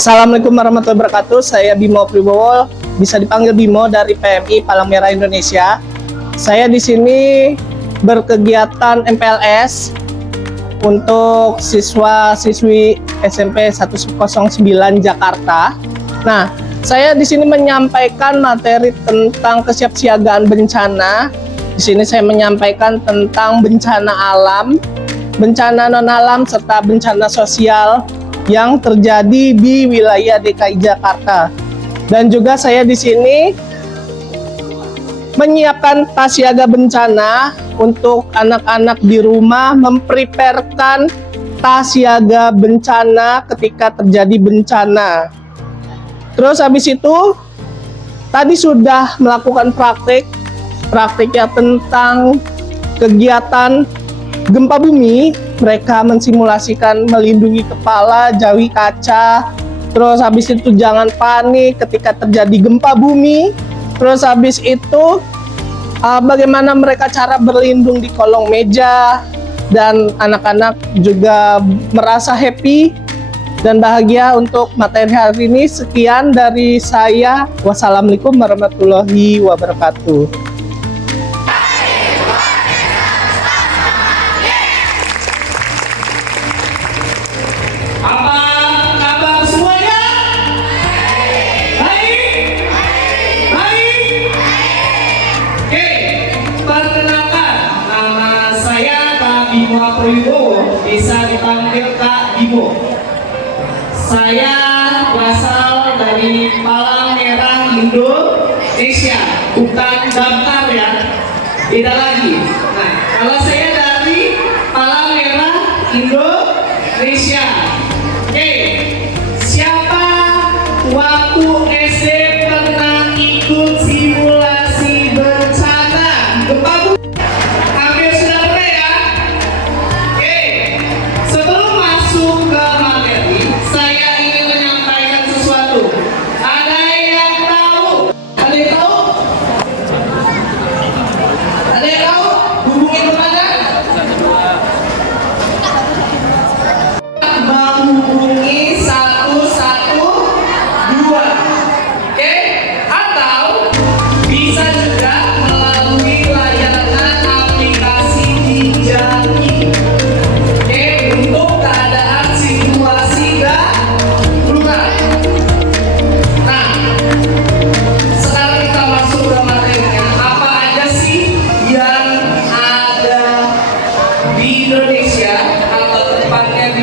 Assalamualaikum warahmatullahi wabarakatuh. Saya Bimo Pribowo, bisa dipanggil Bimo dari PMI Palang Merah Indonesia. Saya di sini berkegiatan MPLS untuk siswa-siswi SMP 109 Jakarta. Nah, saya di sini menyampaikan materi tentang kesiapsiagaan bencana. Di sini saya menyampaikan tentang bencana alam, bencana non-alam, serta bencana sosial yang terjadi di wilayah DKI Jakarta. Dan juga saya di sini menyiapkan tas siaga bencana untuk anak-anak di rumah, mempreparekan tas siaga bencana ketika terjadi bencana. Terus habis itu tadi sudah melakukan praktiknya tentang kegiatan gempa bumi. Mereka mensimulasikan melindungi kepala, jauhi kaca. Terus habis itu jangan panik ketika terjadi gempa bumi. Terus habis itu bagaimana mereka cara berlindung di kolong meja. Dan anak-anak juga merasa happy dan bahagia untuk materi hari ini. Sekian dari saya. Wassalamualaikum warahmatullahi wabarakatuh. Pribowo, bisa dipanggil Kak Bimo. Saya berasal dari Palang Merah Indonesia, bukan daftar ya, beda lagi. Nah, kalau saya dari Palang Merah Indonesia. Oke, siapa waktu SD pernah ikut simulasi bencana gempa bumi?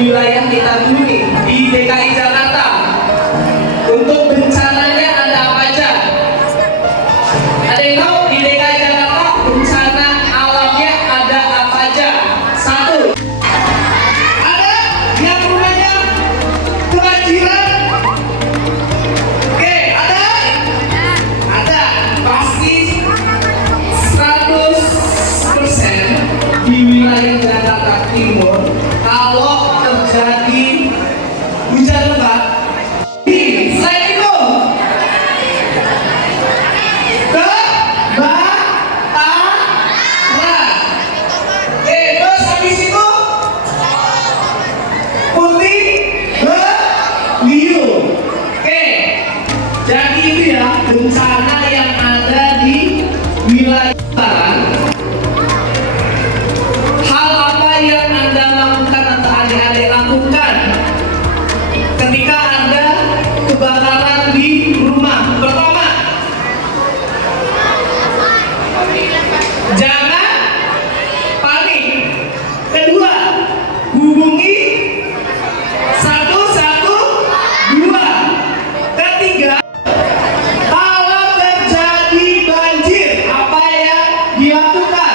Wilayah kita dulu nih di DKI Jakarta. Untuk bencananya ada apa aja? Ada yang tahu di DKI Jakarta bencana alamnya ada apa aja? Satu, ada yang rumahnya kebanjiran. Oke, ada pasti 100% di wilayah Jakarta Timur. Kalau terjadi hujan lebat, selain itu kebakaran. Terus habis itu putih beliung. Jadi itu ya bencana yang ada di wilayah barat. Hal apa yang Anda lakukan atau adik-adik lakukan ketika ada kebakaran di rumah? Pertama, jangan panik. Kedua, hubungi 112. Ketiga, kalau terjadi banjir, apa yang dilakukan?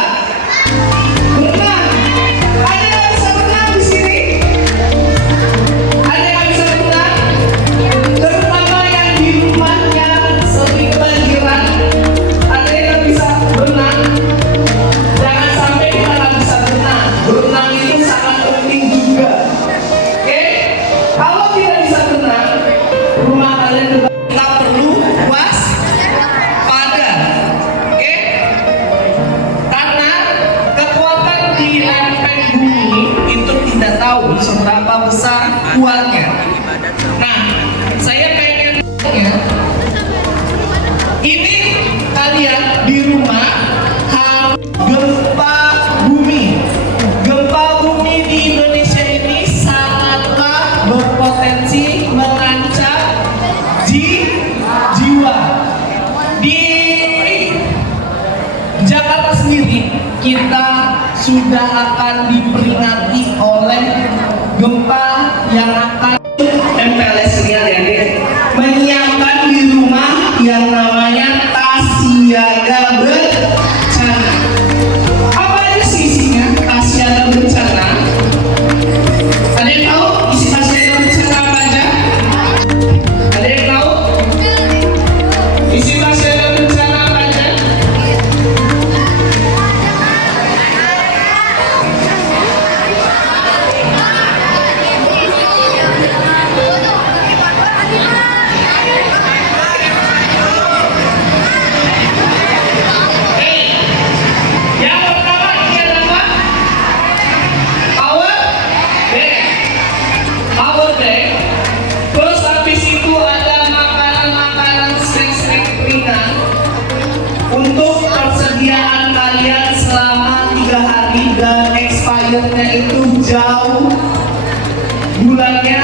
seberapa besar kuatnya. Nah, kita sudah akan diperingati oleh gempa yang akan MPLS lihat ya, menyiapkan di rumah yang namanya tas siaga bencana. Apa aja sih isinya tas siaga bencana? Ada yang tahu isi tas siaga bencana apa aja? Ada yang tahu? Isi tas siaga bencana apa aja? Yang pertama ini ada apa? Power bank. Power bank. Terus habis itu ada makanan-makanan snack-snack ringan untuk persediaan kalian selama 3 hari dan expirednya itu jauh bulannya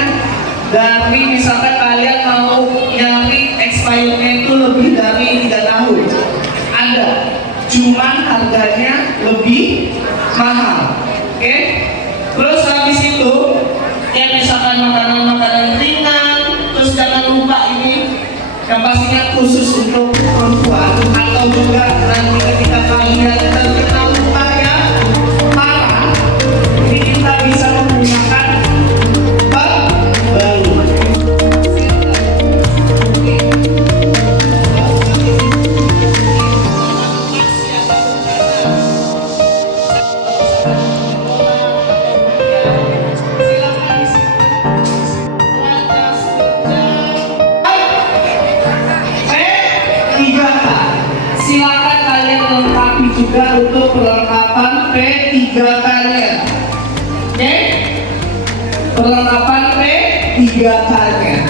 dari misalkan kalian mau nyari expirednya itu lebih dari 3 tahun ada, cuman harganya lebih mahal. Oke? Terus habis itu ya misalkan makanan-makanan ringan, terus jangan lupa ini yang pastinya khusus untuk perempuan atau juga nanti ketika kalian terkena luka yang parah, ini kita bisa menggunakan bak baru. Silakan kalian lengkapi juga untuk perlengkapan P3K-nya. Oke? Perlengkapan P3K-nya.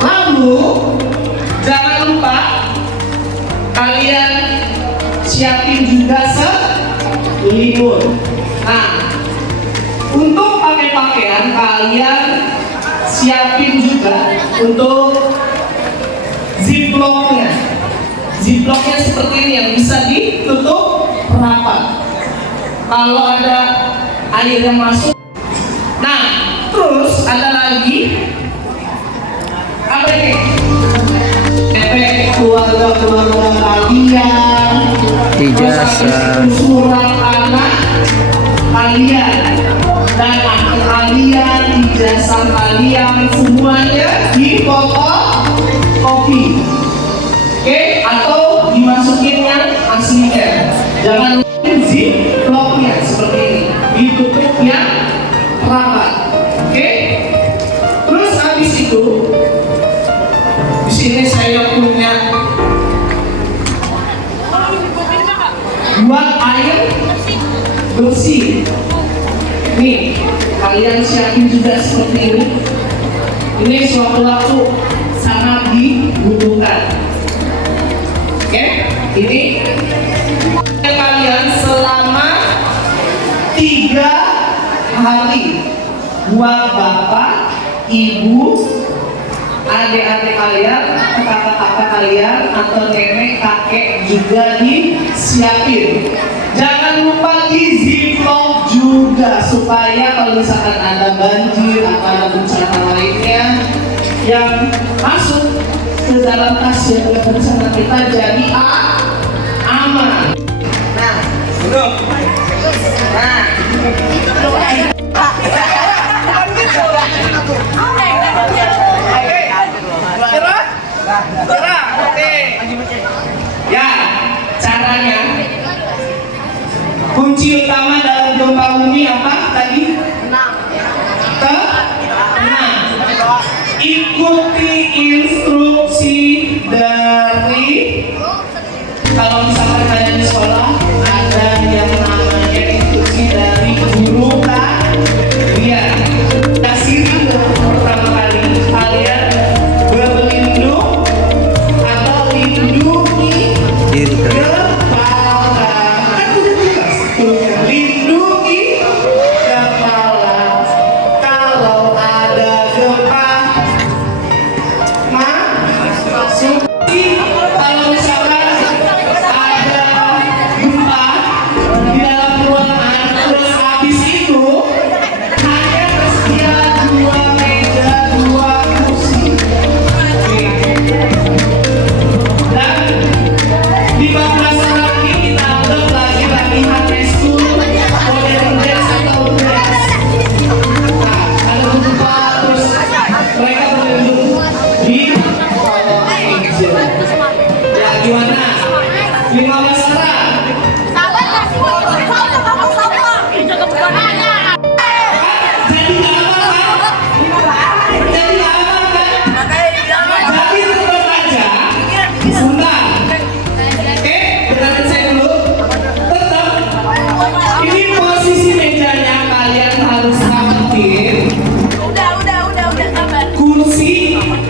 Lalu jangan lupa kalian siapin juga selimut. Nah, untuk pakai pakaian kalian siapin juga untuk ziplocknya. Ziplocknya seperti ini yang bisa ditutup rapat kalau ada air yang masuk. Nah, terus ada lagi apa ini? Efek keluarga-keluarga kalian, Ijazah. surat anak kalian dan anak kalian, ijazah kalian semuanya difotokopi. Oke, atau dimasukin yang aslinya. Jangan lupa ziplocknya seperti ini, ditutup yang rapat. Oke. Terus habis itu, di sini saya punya buat air bersih. Nih, kalian siapin juga seperti ini. Ini sewaktu-waktu sangat dibutuhkan. Oke, ini kalian selama 3 hari buat bapak, ibu, adik-adik kalian, kakak-kakak kalian, atau nenek, kakek juga disiapin. Jangan lupa di ziplock juga supaya kalau misalkan ada banjir atau ada bencana lainnya yang masuk ke dalam tas yang bersama kita jadi aman. Nah, duduk. Nah, Cerah, oke. Ya, caranya kunci utama dalam gempa bumi apa tadi? Tenang. Ikuti instruksi dari, kalau misalkan kalian di sekolah ada yang namanya instruksi dari guru kalian. Kasih pertama kali kalian berlindung atau lindungi Diri kalian. kepala. Kan udah jelas tuh, lindungi kepala kalau ada gempa.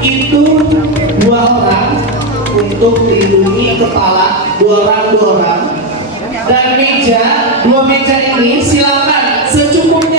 itu 2 orang untuk melindungi kepala, 2 orang. Dan meja, 2 meja ini silakan secukupnya